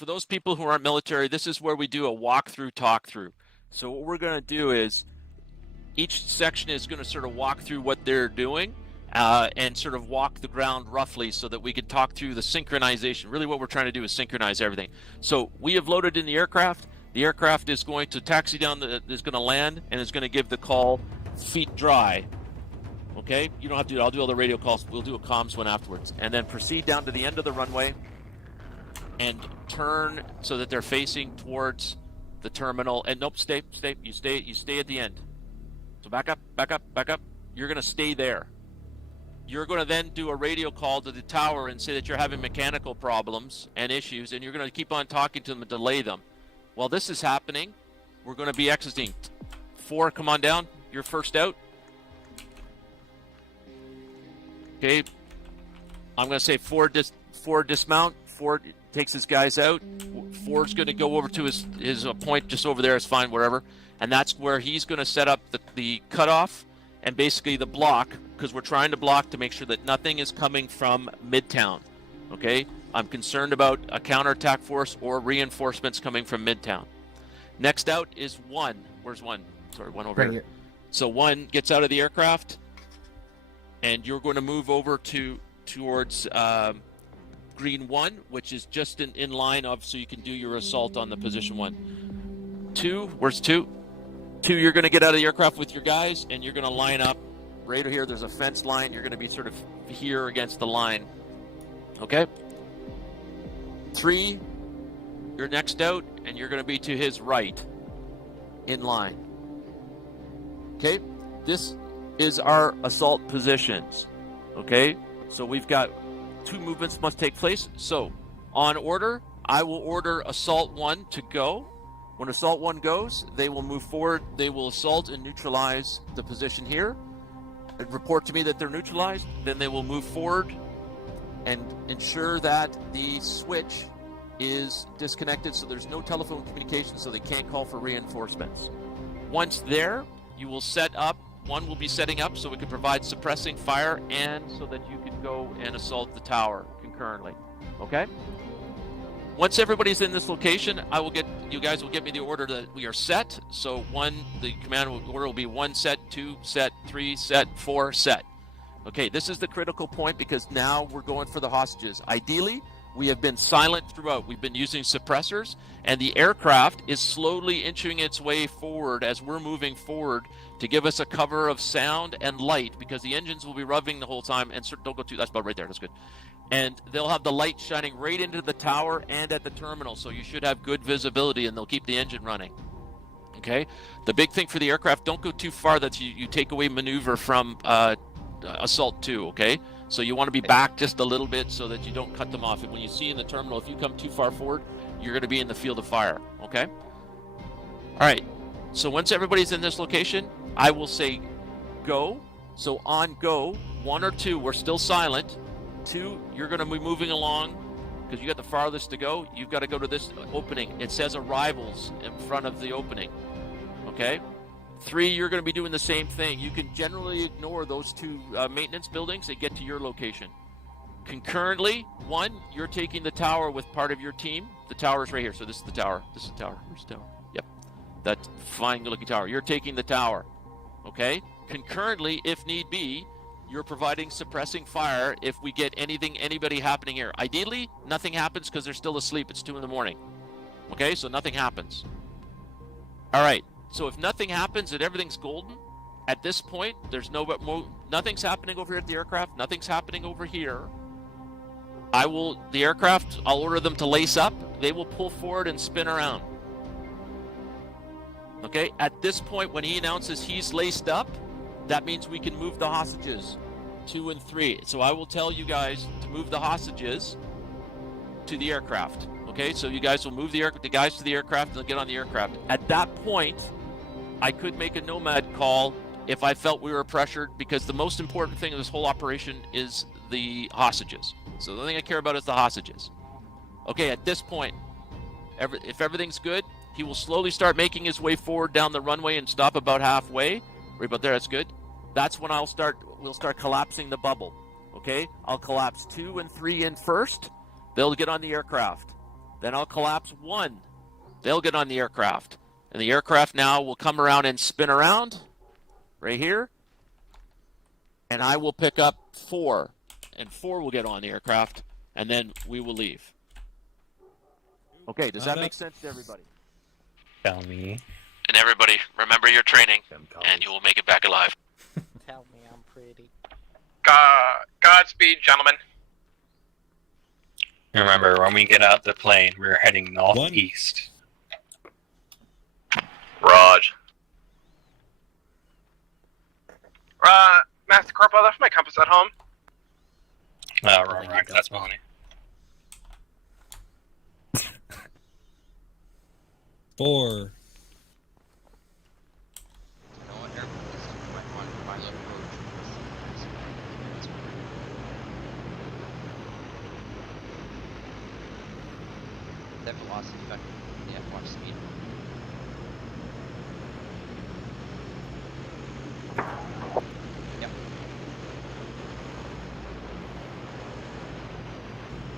for those people who aren't military, this is where we do a walkthrough, talk-through. So what we're going to do is each section is going to sort of walk through what they're doing and sort of walk the ground roughly so that we can talk through the synchronization. Really what we're trying to do is synchronize everything. So we have loaded in the aircraft. The aircraft is going to taxi down, is going to land, and is going to give the call, feet dry. Okay? You don't have to do it. I'll do all the radio calls. We'll do a comms one afterwards. And then proceed down to the end of the runway and turn so that they're facing towards the terminal. And nope, stay. You stay at the end. So back up. You're going to stay there. You're going to then do a radio call to the tower and say that you're having mechanical problems and issues, and you're going to keep on talking to them and delay them. While this is happening, we're going to be exiting. 4, come on down. You're first out. Okay. I'm going to say 4 dismount. 4 takes his guys out. 4's going to go over to his point just over there. Is fine, wherever. And that's where he's going to set up the cutoff and basically the block, because we're trying to block to make sure that nothing is coming from Midtown. Okay? I'm concerned about a counterattack force or reinforcements coming from Midtown. Next out is 1. Where's 1? Sorry, 1 over here. So 1 gets out of the aircraft, and you're going to move over towards green 1, which is just in line of, so you can do your assault on the position 1. 2, where's 2? 2, you're going to get out of the aircraft with your guys, and you're going to line up right here. There's a fence line. You're going to be sort of here against the line. Okay? 3, you're next out, and you're going to be to his right in line. Okay? This is our assault positions. Okay? So we've got 2 movements must take place. So on order, I will order assault 1 to go. When assault 1 goes, they will move forward. They will assault and neutralize the position here. Report to me that they're neutralized. Then they will move forward and ensure that the switch is disconnected so there's no telephone communication, so they can't call for reinforcements. Once there, you will set up, 1 will be setting up so we can provide suppressing fire and so that you can go and assault the tower concurrently. Okay? Once everybody's in this location, you guys will get me the order that we are set. So 1, the command order will be 1 set, 2 set, 3 set, 4 set. Okay, this is the critical point because now we're going for the hostages. Ideally, we have been silent throughout. We've been using suppressors, and the aircraft is slowly inching its way forward as we're moving forward to give us a cover of sound and light, because the engines will be revving the whole time. And don't go too, that's about right there, that's good. And they'll have the light shining right into the tower and at the terminal, so you should have good visibility, and they'll keep the engine running. Okay? The big thing for the aircraft, don't go too far that you take away maneuver from Assault 2, okay? So you want to be back just a little bit so that you don't cut them off. And when you see in the terminal, if you come too far forward, you're going to be in the field of fire, okay? All right, so once everybody's in this location, I will say go. So on go, 1 or 2, we're still silent. 2, you're going to be moving along because you got the farthest to go. You've got to go to this opening. It says arrivals in front of the opening, okay? 3, you're going to be doing the same thing. You can generally ignore those 2 maintenance buildings and get to your location. Concurrently, 1, you're taking the tower with part of your team. The tower is right here. So this is the tower. This is the tower. Where's the tower? Yep. That fine looking tower. You're taking the tower. Okay? Concurrently, if need be, you're providing suppressing fire if we get anybody happening here. Ideally, nothing happens because they're still asleep. It's 2 in the morning. Okay? So nothing happens. All right. So if nothing happens and everything's golden, at this point, there's nothing's happening over here at the aircraft. Nothing's happening over here. I'll order them to lace up. They will pull forward and spin around. Okay, at this point, when he announces he's laced up, that means we can move the hostages, 2 and 3. So I will tell you guys to move the hostages to the aircraft. Okay, so you guys will move the guys to the aircraft and they'll get on the aircraft. At that point, I could make a nomad call if I felt we were pressured, because the most important thing in this whole operation is the hostages. So the thing I care about is the hostages. Okay, at this point, if everything's good, he will slowly start making his way forward down the runway and stop about halfway. Right about there, that's good. That's when we'll start collapsing the bubble. Okay, I'll collapse 2 and 3 in first. They'll get on the aircraft. Then I'll collapse 1. They'll get on the aircraft. And the aircraft now will come around and spin around right here. And I will pick up 4. And 4 will get on the aircraft. And then we will leave. Okay, does that make sense to everybody? Tell me. And everybody, remember your training, and you will make it back alive. Tell me I'm pretty. Godspeed, gentlemen. Remember, when we get out the plane, we're heading northeast. Raj. Master Corporal, I left my compass at home. Wrong, that's Mahoney. Four. That velocity vector. Yeah, watch speed. Yep.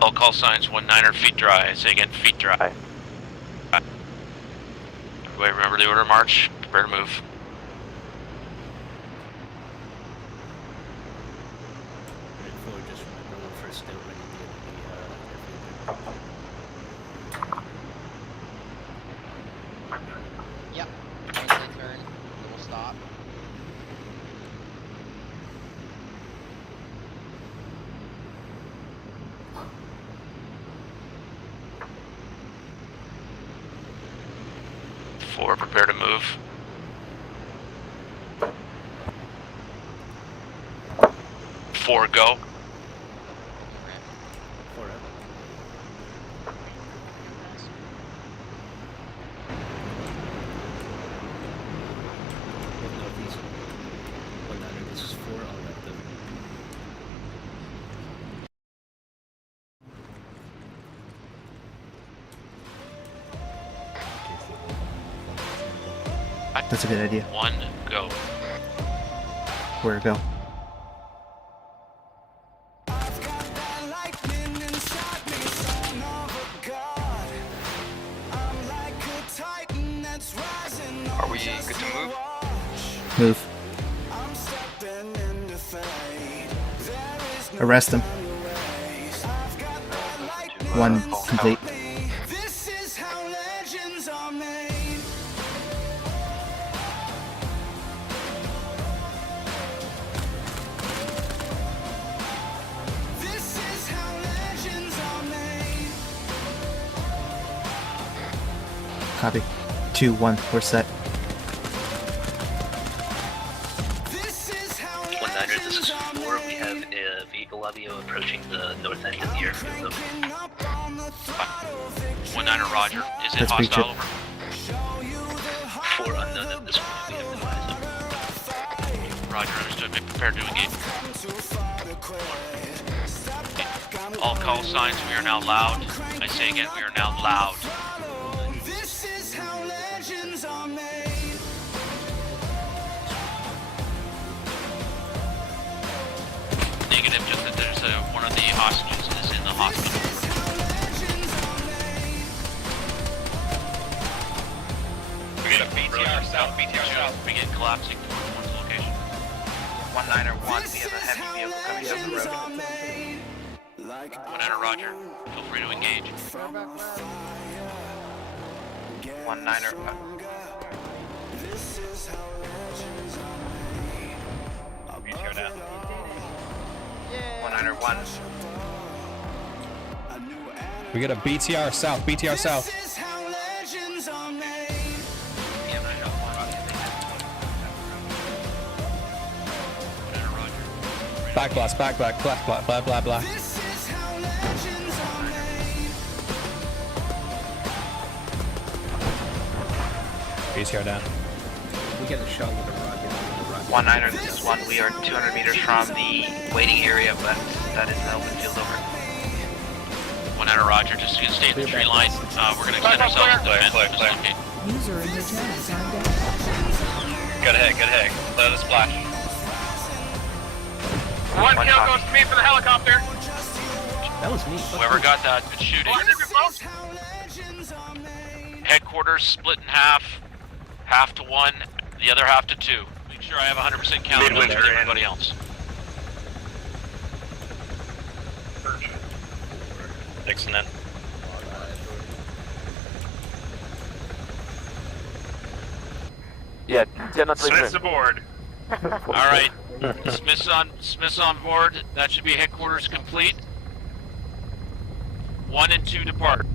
All call signs 19er feet dry. I say again, feet dry. Everybody remember the order of march. Prepare to move. Yep. Right turn. We'll stop. Four, prepare to move. Four, go. That's a good idea. 1, go. Where to go? Are we good to move? Move. Arrest him. 1 complete. Copy. 2, 1, we're set. 19er, this is 4. We have a vehicle LIBYA approaching the north end of the airfield. 19er, roger. Is it Let's breach hostile it. over? 4 unknown at this point. We have advised them. Roger, understood. Be prepared to engage. All call signs, we are now loud. I say again, we are now loud. Negative, just that there's one of the hostages is in the hospital. We get a BTR south, BTR south. Begin collapsing towards one's location. 19er 1, we have a heavy vehicle coming down the road. 19er, roger. Feel free to engage. 19er. BTR down. 19er 1. We got a BTR south. BTR south. Back blast. Back black. Black blah blah blah blah. BTR down. We get a shot with a rocket. 19er, this is 1. We are 200 meters from the waiting area, but that is an open field over. 19er, roger. Just to stay in the tree line. We're going to extend ourselves to the fence. Just locate. User in your channel signed out. Good hit, good hit. Clear the splash. 1 kill goes to me for the helicopter. That was me. Whoever got that, good shooting. What? Headquarters split in half, half to one, the other half to two. Make sure I have 100% count on everybody else. Dixon in. Yeah, 10 on 3 Smith's aboard. All right, Smith's on board. That should be headquarters complete. 1 and 2 depart.